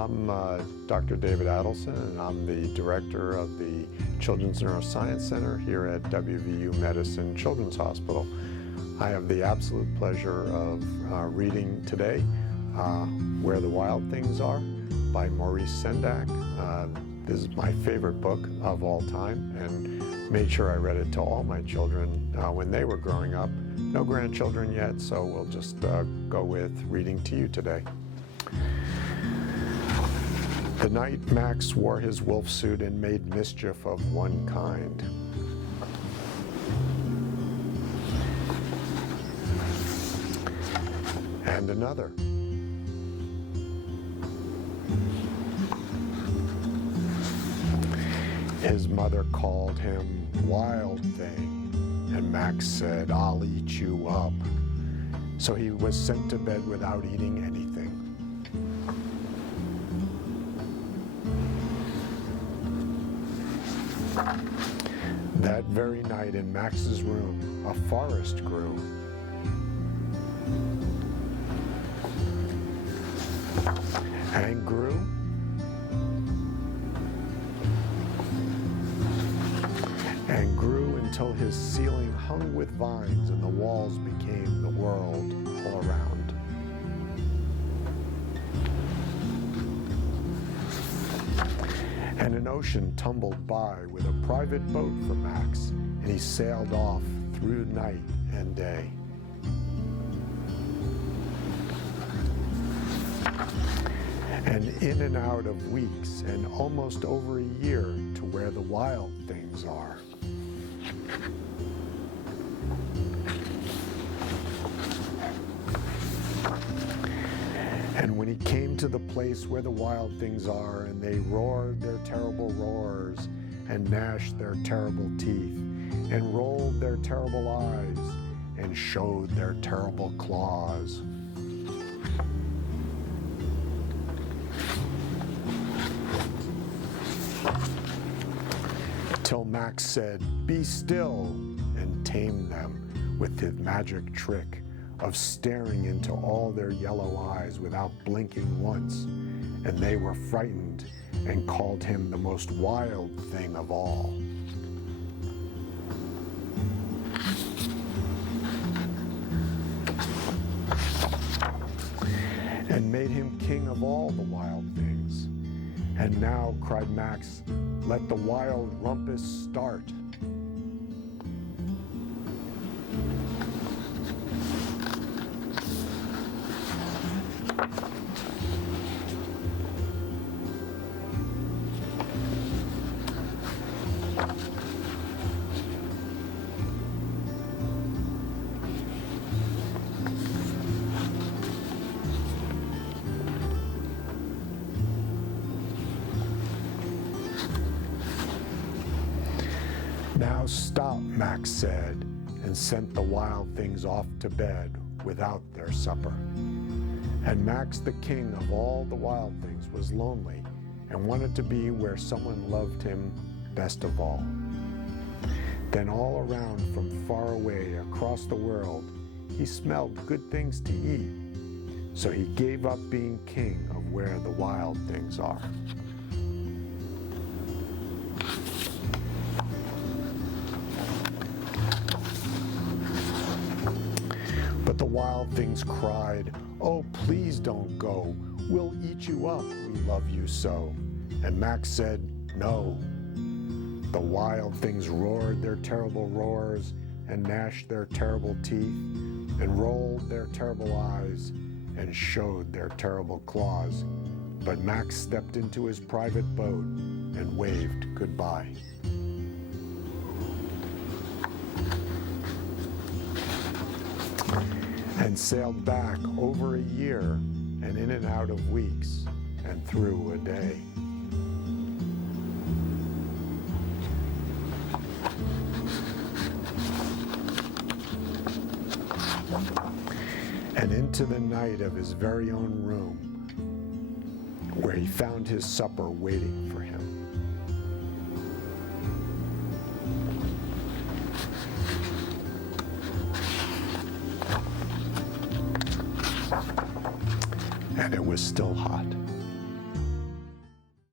I'm Dr. David Adelson, and I'm the director of the Children's Neuroscience Center here at WVU Medicine Children's Hospital. I have the absolute pleasure of reading today Where the Wild Things Are by Maurice Sendak. This is my favorite book of all time, and made sure I read it to all my children when they were growing up. No grandchildren yet, so we'll just go with reading to you today. The night Max wore his wolf suit and made mischief of one kind. And another. His mother called him Wild Thing, and Max said, "I'll eat you up." So he was sent to bed without eating anything. That very night in Max's room, a forest grew. And grew. And grew until his ceiling hung with vines and the walls became the world all around. And an ocean tumbled by with a private boat for Max, and he sailed off through night and day. And in and out of weeks, and almost over a year, to where the wild things are. And when he came to the place where the wild things are, and they roared their terrible roars, and gnashed their terrible teeth, and rolled their terrible eyes, and showed their terrible claws. Till Max said, "Be still," and tamed them with his magic trick of staring into all their yellow eyes without blinking once, and they were frightened and called him the most wild thing of all. And made him king of all the wild things. And now, cried Max, let the wild rumpus start. Now stop, Max said, and sent the wild things off to bed without their supper. And Max, the king of all the wild things, was lonely and wanted to be where someone loved him best of all. Then all around from far away across the world, he smelled good things to eat. So he gave up being king of where the wild things are. But the wild things cried, "Oh, please don't go. We'll eat you up, we love you so." And Max said, "No." The wild things roared their terrible roars, and gnashed their terrible teeth, and rolled their terrible eyes, and showed their terrible claws. But Max stepped into his private boat and waved goodbye. And sailed back over a year, and in and out of weeks, and through a day. And into the night of his very own room, where he found his supper waiting for him. And it was still hot.